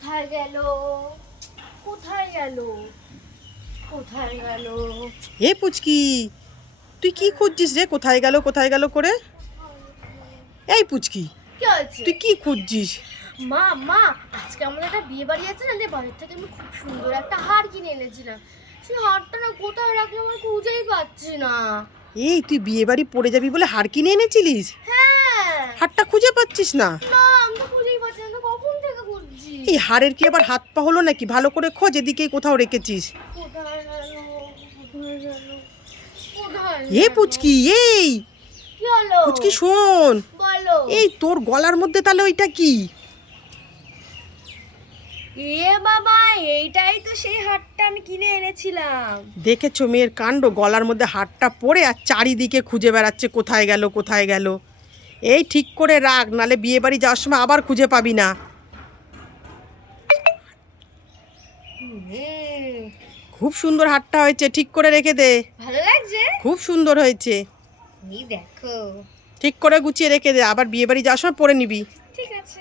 কোথায় গেল? কোথায় গেল? কোথায় গেল? এ পুচকি তুই কি খুঁজছিস রে? কোথায় গেল কোথায় গেল করে? এই পুচকি তুই কি খুঁজছিস? মা মা আজকে আমাদের একটা বিয়ে বাড়ি আছে না? বাড়ির থেকে আমি খুব সুন্দর একটা হার কিনে এনেছিলাম। সেই হারটা না কোথায় রাখলে আমার খুঁজেই পাচ্ছি না। এই তুই বিয়ে বাড়ি পড়ে যাবি বলে হার কিনে এনেছিলিস? হ্যাঁ। হারটা খুঁজে পাচ্ছিস না? না আমি তো খুঁজেই পাচ্ছি না তো কখন থেকে খুঁজছি এই হারের কি আবার হাত পা হলো নাকি? ভালো করে খোঁজ এদিকে কোথাও রেখেছিস? এ পুচকি এই! পুচকি শোন। এই তোর গলার মধ্যে তাহলে ওইটা কি? এ বাবা এইটাই তো সেই হারটা আমি কিনে এনেছিলাম। দেখেছ মেয়ের কাণ্ড? গলার মধ্যে হারটা পরে আর চারিদিকে খুঁজে বেড়াচ্ছে কোথায় গেল কোথায় গেল। এই ঠিক করে রাখ নালে বিয়ে বাড়ি যাওয়ার সময় আবার খুঁজে পাবি না। খুব সুন্দর হাটটা হয়েছে ঠিক করে রেখে দে। ভালো লাগছে? খুব সুন্দর হয়েছে। এই দেখো। ঠিক করে গুছিয়ে রেখে দে আবার বিয়ে বাড়ি যাওয়ার সময় পরে নিবি। ঠিক আছে।